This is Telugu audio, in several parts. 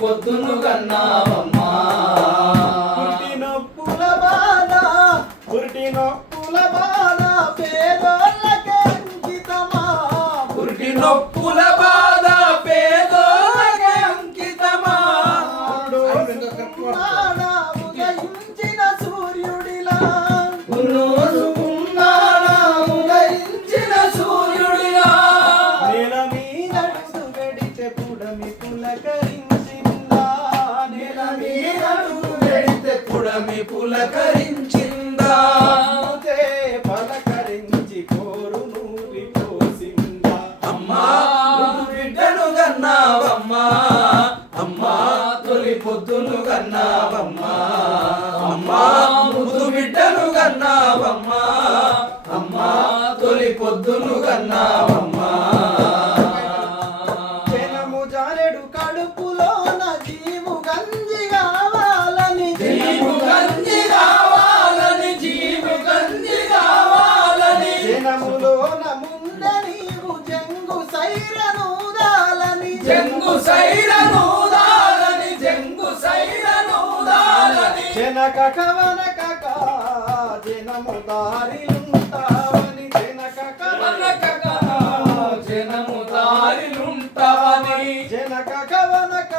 పొద్దును కన్నావమ్మా. పుట్టినప్పుల బాధ పుట్టినప్పుల బాధ పేదోళ్ళకే అంకితమా? పుట్టినప్పుల బాధ పేదోళ్ళకే అంకితమా? బాధ ఉదయించిన సూర్యుడిలా. వెడితే పుడమి పులకరించిందా? పలకరించి కోరు నూరి పోసిందా? అమ్మా బిడ్డను అమ్మా తొలి పొద్దును గన్నావమ్మా. అమ్మా ముద్దు బిడ్డను గన్నావమ్మా. అమ్మా తొలి పొద్దును గన్నావమ్మా. జనక కవనక జనము దారిలుంటావని జనక కనకగా జనము దారిలుంటావని జనక కవనక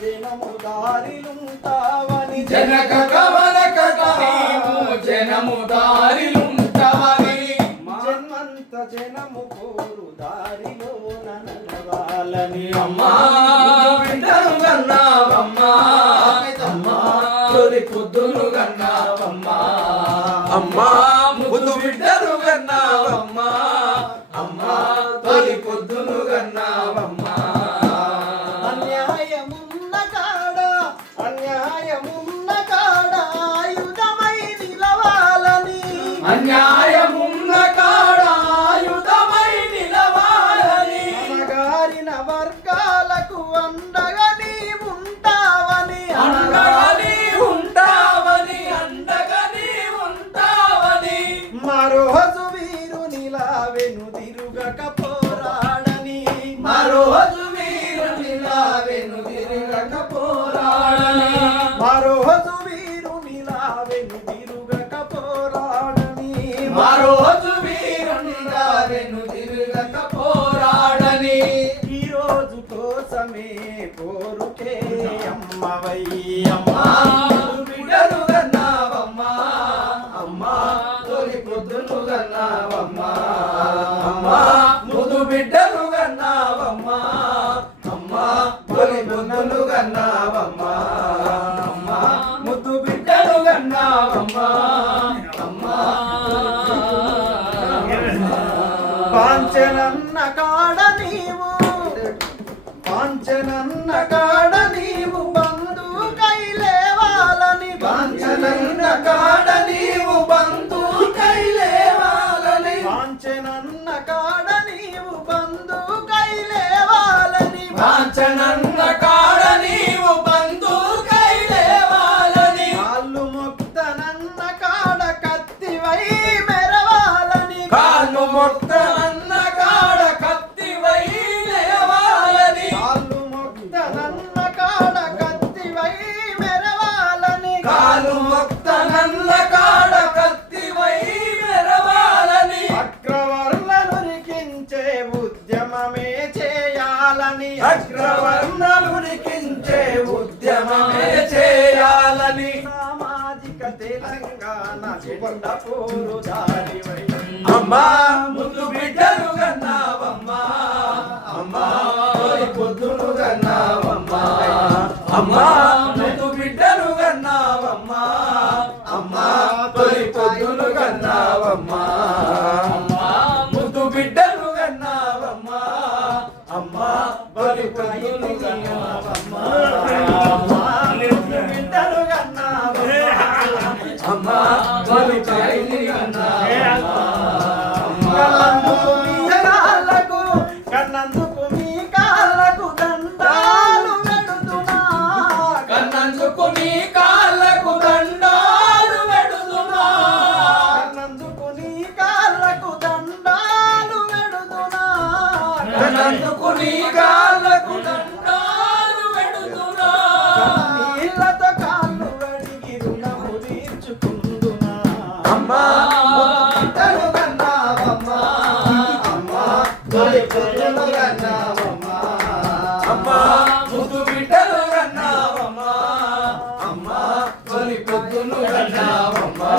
జనము దారిలుంటావని జనక నీవు జనము దారిలుంటావని జన్మంత జనము కోరు దారిలో నడవాలని అమ్మా అమ్మా తొలి పొద్దులు గన్నావమ్మా అమ్మా ముద్దు బిడ్డలు నిలా వెనుదిరగక పోరాడని. మరోజు వీరు నిలా వెనుదిరుగక పోరాడని. మరోజు వీరు నిలా వెనుదిరగక పోరాడని. ఈ రోజు కోసమే పోరుకే అమ్మవై అమ్మా తొలి ముదు బిడ్డను గన్నావమ్మా. అమ్మా ముద్దు బిడ్డను గన్నావమ్మా. అమ్మా. పాంచనన్న కాడ నీవు. పాంచనన్న కాడ నీవు బంధువు కైలేవాలని వాంఛనన్న కాడ నీవు బంధు కైలేవాలని పాంచనన్న కాడ కాడ కత్తివై మెరవాలని. కాలు మొత్తనన్న కాడ కత్తివై మెరవాలని. ఉద్యమమే చేయాలని. ఉద్యమమే చేయాలని. సామాజిక తెలంగాణ అమ్మా! అమ్మా. పొద్దులు కన్నావమ్మా అమ్మా పొద్దును కన్నావమ్మా